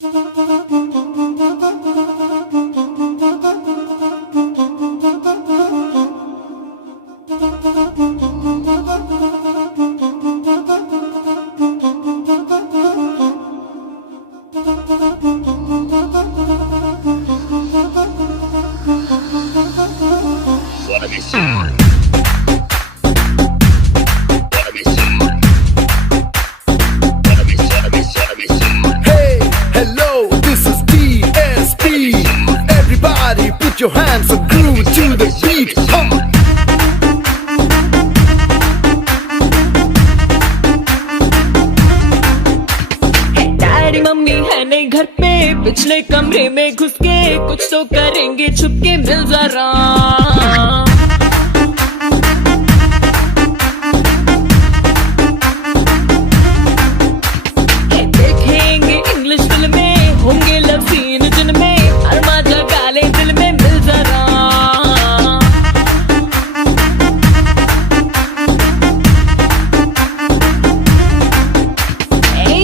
Hey, hello, this is DSP. Everybody put your hands and groove to the beat. Daddy mummy है नहीं घर पे, पिछले कमरे में घुस के कुछ तो करेंगे छुप के, मिल जरा। देखेंगे इंग्लिश फिल्में, होंगे लव सीन जिनमें हर मजा गाले दिल में, मिल जरा।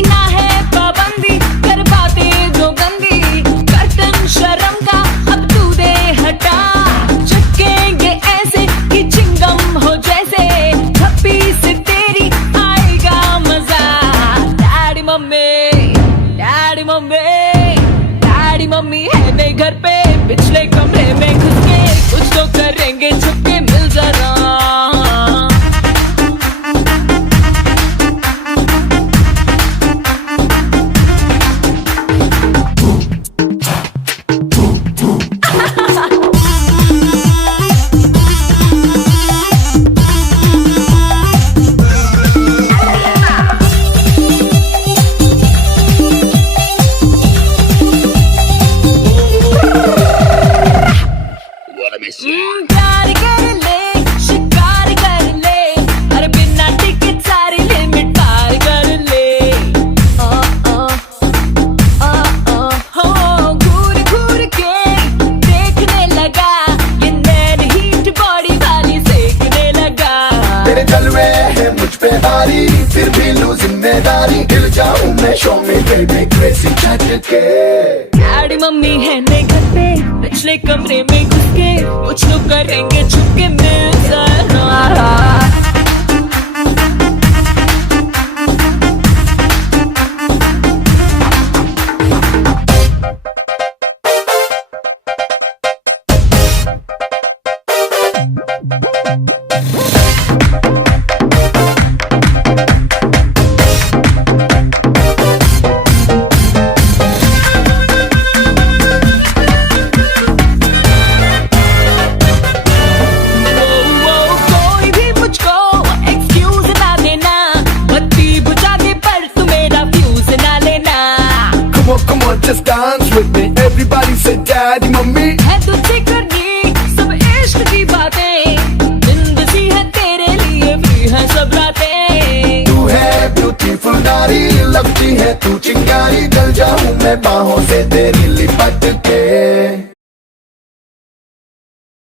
ना है पाबंदी कर बातें जो गंदी, कर्तन शर्म का अब तू दे हटा। चिपकेंगे ऐसे कि चिंगम हो जैसे, थप्पी से तेरी आएगा मजा। Daddy mummy, daddy mummy, daddy mummy है नहीं घर पे, पिछले कमरे में घुस के कुछ तो करेंगे छुप के, मिल जरा। प्यार कर ले, शिकार कर ले, अरे बिना टिकट सारी लिमिट पार कर ले। हो घूर घूर के देखने लगा, ये नैन हीट बॉडी वाली सेकने लगा। तेरे जलवे है मुझ पे भारी, फिर भी लूं जिम्मेदारी, गिर जाऊं मैं शो में बेबी क्रेजी झटके। डैडी मम्मी है नहीं घर पे, पिछले कमरे में घुस के कुछ तो करेंगे छुप के, मिल जरा। कोई भी मुझको एक्सक्यूज ना देना, बत्ती बुझा दे पर तू मेरा फ्यूज ना लेना। Come on, just dance with me. Everybody say daddy, mommy. है तुझसे करनी सब इश्क की बातें, जिंदगी है तेरे लिए फ्री है सब रातें। तू है ब्यूटीफुल नारी, लगती है तू चिंगारी, जल जाऊं मैं बाहों से तेरी लिपट के।